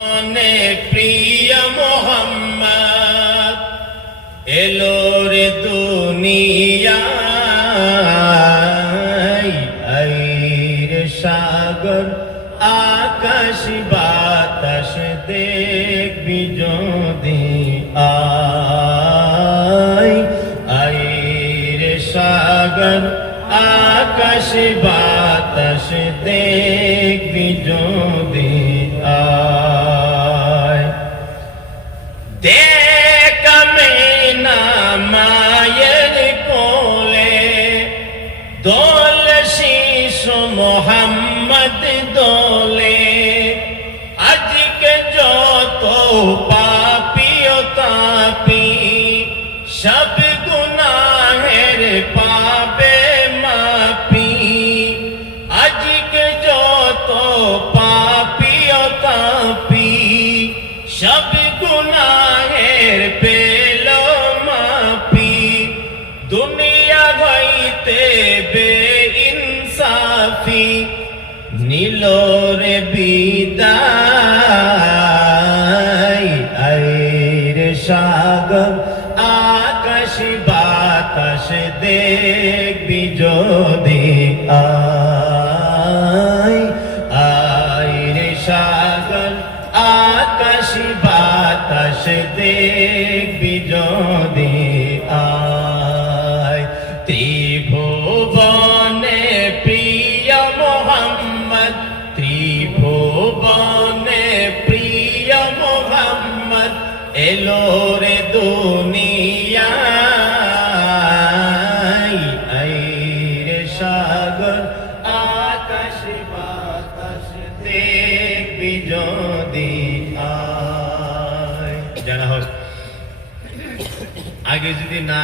মনে প্রিয় মোহাম্মদ এলো রে দুনিয়ায়, আইরে সাগর আকাশ বাতাস দেখবি যদি আইরে সাগর আকাশ বাতাস দেখবি যদি দেখ আমিনা মায়ের কোলে দোল শিশু মোহাম্মদ দোলে, আজকে যত পাপী ও তাপী সব গুনাহের পাবে মাপি, আজকে যত পাপী ও তাপী সব গুনাহের পেল মাপি, দুনিয়া হইতে বেইনসাফি নিল রে বিদায়, আইরে সাগর আকাশ বাতাস দেখবি যদি আইরে সাগর আকাশ বাতাস দেখবি যদি ত্রিভুবনে প্রিয় মোহাম্মদ, ত্রিভুবনে প্রিয় মোহাম্মদ এলো রে দুনিয়ায়, আইরে সাগর আকাশ বাতাস দেখবি যদি জানা হোক আগে যদি না